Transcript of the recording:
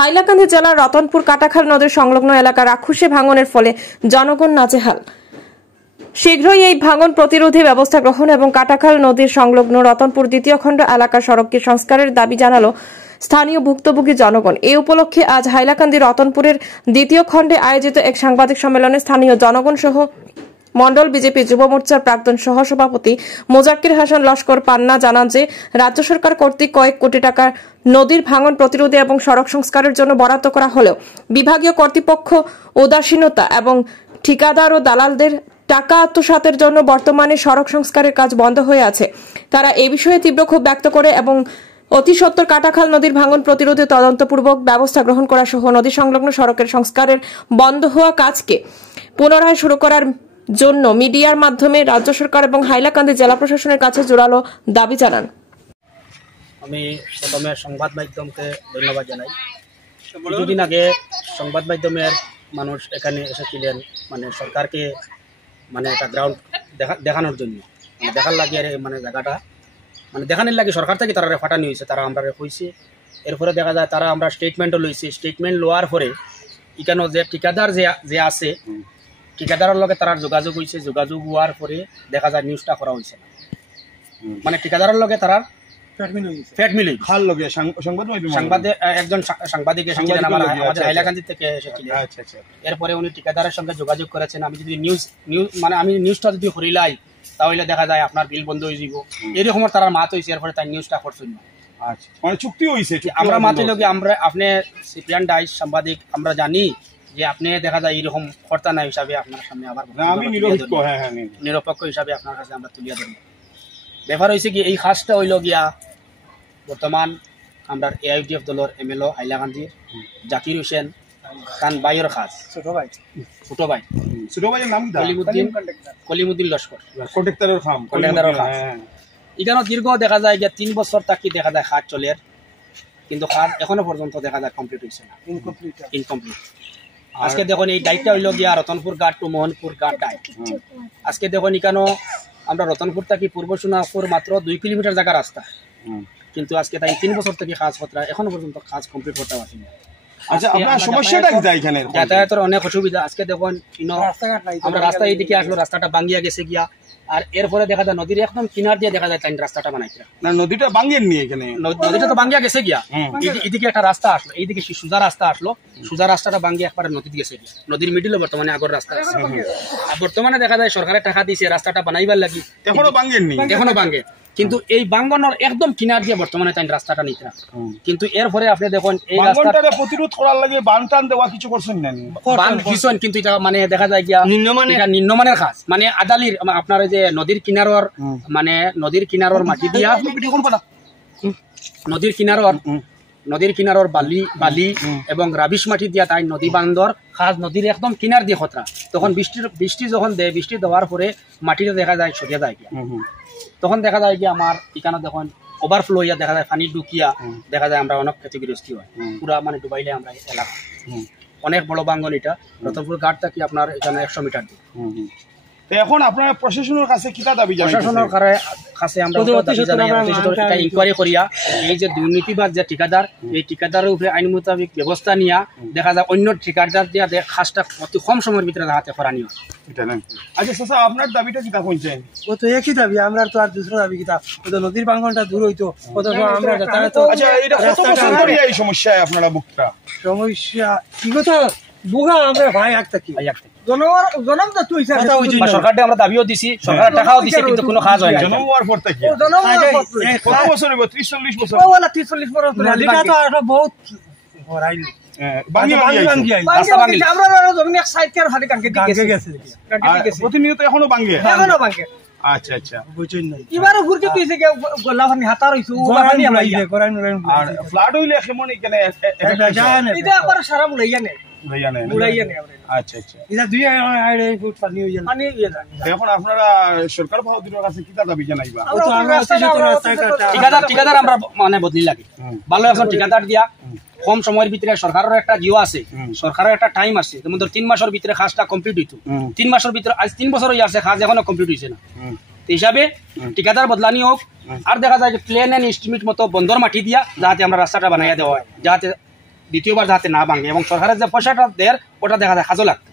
হাইলাকান্দি জেলার রতনপুর কাটাখাল নদীর সংলগ্ন এলাকা রাক্ষসে ভাঙনের ফলে জনগণ নাজেহাল। শীঘ্রই এই ভাঙন প্রতিরোধী ব্যবস্থা গ্রহণ এবং কাটাখাল নদীর সংলগ্ন রতনপুর দ্বিতীয় খণ্ড এলাকার সড়ককে সংস্কারের দাবি জানালো স্থানীয় ভুক্তভোগী জনগণ। এই উপলক্ষে আজ হাইলাকান্দি রতনপুরের দ্বিতীয় খণ্ডে আয়োজিত এক সাংবাদিক সম্মেলনে স্থানীয় জনগণ সহ মন্ডল বিজেপি যুব মোর্চার প্রাক্তন সহসভাপতি মোজাক্কির হাসান লস্কর পান্না জানান যে রাজ্য সরকার কর্তৃক কয়েক কোটি টাকা নদীর ভাঙন প্রতিরোধে এবং সড়ক সংস্কারের জন্য বরাদ্দ করা হলেও বিভাগীয় কর্তৃপক্ষ উদাসীনতা এবং ঠিকাদার ও দালালদের টাকা আত্মসাতের জন্য বর্তমানে সড়ক সংস্কারের কাজ বন্ধ হয়ে আছে। তারা এই বিষয়ে তীব্র ক্ষোভ ব্যক্ত করে এবং অতি সত্বর কাটাখাল নদীর ভাঙন প্রতিরোধে তদন্তপূর্বক ব্যবস্থা গ্রহণ করা সহ নদী সংলগ্ন সড়কের সংস্কারের বন্ধ হওয়া কাজকে পুনরায় শুরু করার জন্য মিডিয়ার মাধ্যমে রাজ্য সরকার এবং হাইলাকান্দি জেলা প্রশাসনের কাছে জোরালো দাবি জানান। আমি প্রথমে সংবাদ মাধ্যমকে ধন্যবাদ জানাই। কিছুদিন আগে সংবাদ মাধ্যমের মানুষ এখানে এসেছিলেন মানে সরকারকে মানে একটা গ্রাউন্ড দেখানোর জন্য, দেখার লাগে মানে জায়গাটা মানে দেখানোর লাগে সরকার থেকে তারা ফাটানি হয়েছে, তারা আমরা হয়েছে। এরপরে দেখা যায় তারা আমরা স্টেটমেন্টও লইছি। স্টেটমেন্ট লওয়ার পরে এখানে যে ঠিকাদার যে আছে ঠিকাদারের লগে তার যোগাযোগ হয়েছে। যোগাযোগ হওয়ার পরে দেখা যায় নিউজটা করা হয়েছে না, মানে ঠিকাদারের লগে তারা একজন সাংবাদিক এসেছিলেন আমাদের হাইলাকান্দি থেকে এসেছিলেন। এরপরে উনি ঠিকাদারের সঙ্গে যোগাযোগ করেছেন। আমি যদি নিউজ মানে আমি নিউজটা যদি হরিলাই তাহলে দেখা যায় আপনার বিল বন্ধ হয়ে যাব, এরকম তারা মাত হয়েছে। এরপরে তাই নিউজটা করছেন না, মানে চুক্তি হয়েছে। আমরা মাতি লগে আমরা আপনি সিপিয়ান ডাইস সাংবাদিক আমরা জানি যে আপনি দেখা যায় এইরকম কর্তা না হিসাবে আপনার সামনে আবার আমি নিরপেক্ষ হিসাবে আপনার কাছে আমরা তুলিয়া ধরি। ব্যাপার হয়েছে কি এই খাসটা হইল গিয়া বর্তমান আমরা AIDF দলের MLO হাইলাকান্দির জাকির হোসেন খান ভাইয়ের খাস ছোট ভাই নাম কলিমুদ্দিন লস্কর কন্ট্রাক্টরের খাম। এখানে দীর্ঘ দেখা যায় যে 3 বছর তাকি দেখা যায় খাত চলের, কিন্তু খাত এখনো পর্যন্ত দেখা যায় কমপ্লিট হয়েছে না, ইনকমপ্লিট। আজকে দেখুন এই ডাইটটা হইল গিয়া রতনপুর ঘাট টু মোহনপুর ঘাট ডাইট। আজকে দেখুন এখানে আমরা রতনপুর থেকে পূর্ব সোনাপুর মাত্র 2 কিলোমিটার জায়গা রাস্তা, কিন্তু আজকে তাই 3 বছর থেকে কাজ পত্রা এখনো পর্যন্ত কাজ কমপ্লিট করতে পারছি না। আচ্ছা, আপনার সমস্যাটা কি এখানে? যাতায়াতের অনেক অসুবিধা। আজকে দেখুন আমরা রাস্তা এইদিকে আসলো, রাস্তাটা ভাঙ্গিয়া গেছে গিয়া, আর এরপরে দেখা যায় নদীর একদম কিনার দিয়ে দেখা যায় তাই রাস্তাটা বানাইছে না। নদীটা ভাঙ্গিয়ে নিয়ে এখানে নদীটা তো ভাঙ্গিয়া গেছে গিয়া, এইদিকে একটা রাস্তা আসলো, এইদিকে সোজা রাস্তা আসলো, সোজা রাস্তাটা ভাঙ্গিয়ে একবারে নদীতে গেছে গিয়া। নদীর মিডিলে বর্তমানে আগর রাস্তা আছে। বর্তমানে দেখা যায় সরকারের টাকা দিয়েছে রাস্তাটা বানাইবার লাগি, এখনো ভাঙ্গে, কিন্তু এই বাঙ্গনের একদম কিনার দিয়ে বর্তমানে তাই রাস্তাটা নিতে না। কিন্তু এরপরে আপনি দেখুন এই রাস্তাটা প্রতিরোধ করার লাগে বান টান দেওয়া কিছু করছেন না, বান দিছেন, কিন্তু এটা মানে দেখা যায় গিয়া নিম্নমানের কাজ। মানে আদালির আপনার যে নদীর কিনারর মানে নদীর কিনারর মাটি দিয়া নদীর কিনারর বালি এবং রাবিশ মাটি দিয়া তাই নদী বান্ধর খাস নদীর একদম কিনার দিয়ে খতরা। তখন বৃষ্টি যখন দেয়, বৃষ্টি দেওয়ার পরে মাটিটা দেখা যায় সরিয়ে যায় গিয়া, তখন দেখা যায় কি আমার এখানে দেখুন ওভারফ্লো হইয়া দেখা যায় পানি ঢুকিয়া দেখা যায় আমরা অনেক ক্ষতিগ্রস্ত হয়, পুরা মানে ডুবাইলে আমরা এলাকা। অনেক বড় বাঙ্গন এটা, রতনপুর ঘাট থেকে আপনার এখানে 100 মিটার দূর। এখন আপনার প্রশাসনের কাছে কি দাবি? প্রশাসনের কাছে আমরা এটা ইনকোয়ারি করিয়া এই যে দুর্নীতিবাজ যে ঠিকাদার, এই ঠিকাদারের উপরে আইন মোতাবেক ব্যবস্থা নিয়া দেখা যায় অন্য ঠিকাদার দিয়া খাসটা অতি কম সময়ের ভিতরে হাতে করানি হয়। আচ্ছা চাচা, আপনার দাবিটা কি বলছেন? ও তো একই দাবি, আমরা তো আর দুসরা দাবি কিতা নদীর বাঙ্গনটা দূর হইতো কত আমরা এই সমস্যা আপনারা বুকটা সমস্যা কি কথা বুগা আমরা ভাই একটা কি সরকারটা আমরা দাবিও দিছি, সরকারের টাকাও দিছে, কিন্তু কোনো কাজ হয় না। জনমওয়ার পর থেকে কত বছর হইব? 30-40 বছর। ওলা 30-40 বছর ধরে এটা তো আর বহুত হরাইল প্রতিনিয়ত এখনো ভাঙে। আচ্ছা আচ্ছা, বুঝছেন না এবারে ঘুরতে তুইছে কে গোলা পানি হাতা রইছো পানি আমাইছে করাই নরেন ফ্লাড হইলে কেমন এখানে এটা একবার সারা মুলাইয়া নে আচ্ছা আচ্ছা, এটা 2 ফুট পানি হই যায় পানি হই যায়। এখন আপনারা সরকার বাহাদুরের কাছে কি দাবি জানাইবা? ঠিকাদার আমরা মানে বদলি লাগে, ভালো এখন ঠিকাদার দিয়া কম সময়ের ভিতরে সরকারের একটা জিও আছে, সরকারের একটা টাইম আছে, যেমন 3 মাসের ভিতরে কাজটা কমপ্লিট হইতো। 3 মাসের ভিতরে আজ 3 বছর হয়ে আছে, কাজ এখনো কমপ্লিট হয়েছে না। হিসাবে ঠিকাদার বদলানি হোক, আর দেখা যায় যে প্লেন এন্ড এস্টিমেট মতো বন্দর মাটি দিয়া যাতে আমরা রাস্তাটা বানাইয়া দেওয়া হয়, যাতে দ্বিতীয়বার যাতে না ভাঙে এবং সরকারের যে পয়সাটা দেয় ওটা দেখা যায় কাজও লাগতে